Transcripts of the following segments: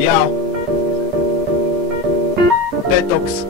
Yo. Detox.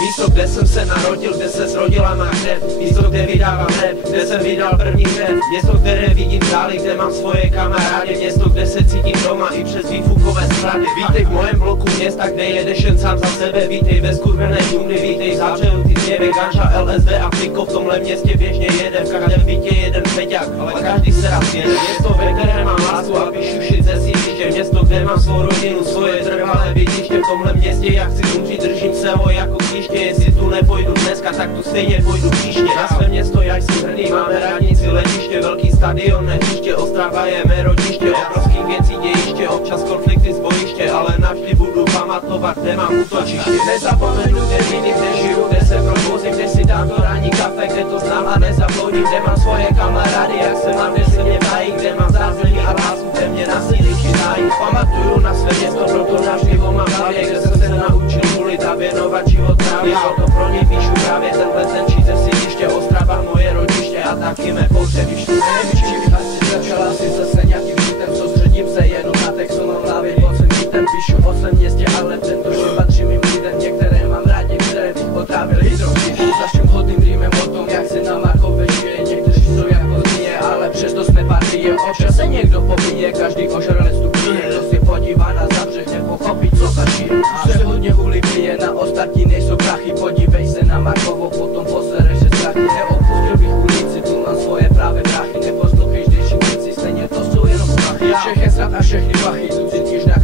Místo, kde jsem se narodil, kde se zrodila má krev. Místo, kde vydávám rap, kde jsem vydal první krev. Město, které vidím dále, kde mám svoje kamarády. Město, kde se cítím doma i přes výfukové strany. Vítej v mojem bloku města, kde jedeš jen sám za sebe. Vítej ve skurvené džungli, vítej zavřel ty změvy. Ganža, LSD a piko v tomhle městě běžně jede. V každém bytě jeden feďák, ale každý se raz jede. Město, ve které mám lásku a vyšušit ze sítiště. Město, kde mám svou rodinu, svoje trvalé bydliště. V tomhle městě já chci umřít, držím se ho jako knížtě. Jestli tu nepojdu dneska, tak tu stejně pojdu příště. Na své město já jsem hrdý, máme radnici, letiště, velký stadion, hřiště, Ostrava je mé rodiště, obrovský věcí dějiště, občas konflikty z bojiště, ale navždy budu pamatovat, kde mám útočiště. Nezapomenu, kde vidím, kde žiju, kde se provozím, kde si dám to ranní kafe, kde to znám a nezaploudím, kde mám svoje kamarády, jak se mám, kde se mě bají, kde mám zázemí a lásku, kde mě na síly chytají. Pamatuju na své město, proto navždy ho mám v hlavě, kde jsem se naučil volit a věnovat život právě. Proto pro ně píšu právě tenhle ten čít ze sídliště, Ostrava moje rodiště a taky mé pohřebiště. Nevím, asi začala si zase nějakým žitem, soustředím se jenom na text, co mám v hlavě, pod svým žitem píšu o svém městě, ale tento šim patří mým lidem, některé mám rád, některé bych potrávil hydroxid. Zaším hodným rýmem o tom, jak se na Markové žije, někteří jsou jako zmije, ale přesto jsme partie, občas se někdo pobije, každý ožralec tu pije, kdo si podívá na zabřeh, nepochopí, co zažije. Se hodně ulipije, na ostatní nejsou prachy, podívej se na Markovo, potom posereš se strachy. Neopustil bych ulici, tu mám svoje právě prachy, neposlouchej zdejší věci, stejně to jsou jenom sprachy. Všechny zrad a všechny plachy, tu cítíš na